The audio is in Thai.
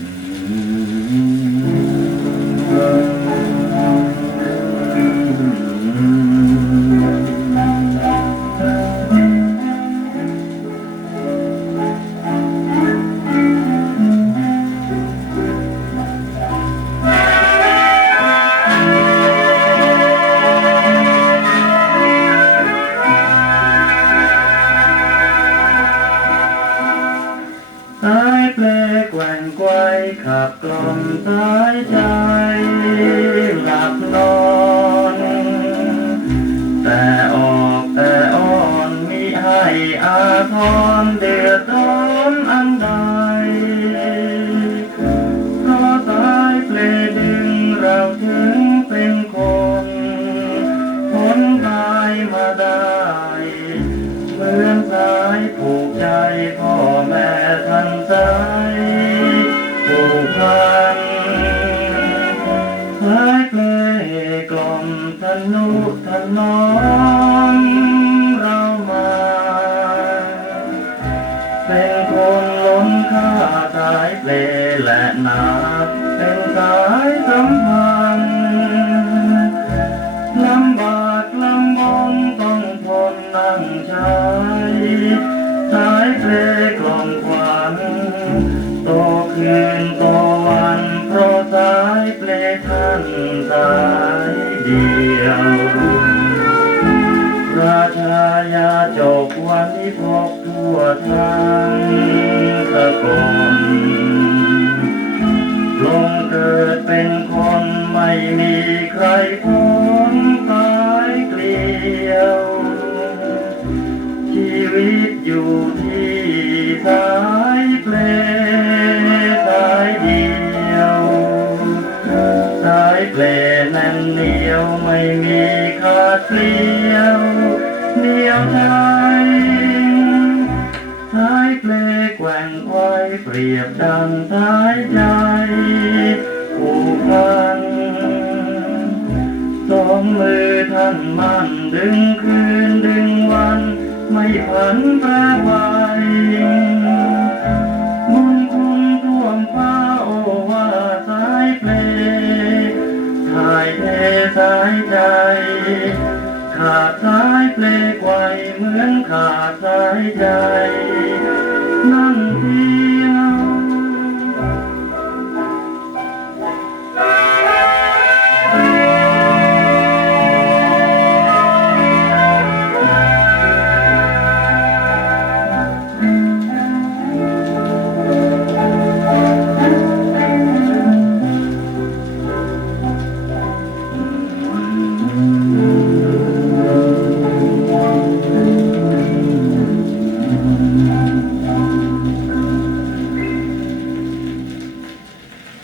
Mm-hmm. ว่งไกวขับกล่อมสายใจหลับนอน แต่ออกแต่อ่อนมิให้อาทรเดือดร้อนอันใดเพราายเปลดึงเราถึงเป็นคนพ้นตายมาได้เหมือนสายผูกใจพ่อแม่ทันใจ ผูกพันรักเลยกล่อมทะนุถนอมเรามา เป็นคนล้มค่าตายเลและนับเป็นสา สายเดียวราชายาจกวันนี้พบทั่วทั้งสกลลงเกิดเป็นคนไม่มีใครพ้น เกลียวเหนียวใจสายเพลแกว่งไว้เปรียบดังสายใจผูกพันสองมือท่านมันดึงคืนดึงวัน ไม่ผันแปรไหวมุนคุณท่วมฟ้าโอว่าสายเพลงถ่ายเทสายใจ ขาดสายเพลงไกวเหมือนขาดสายใจ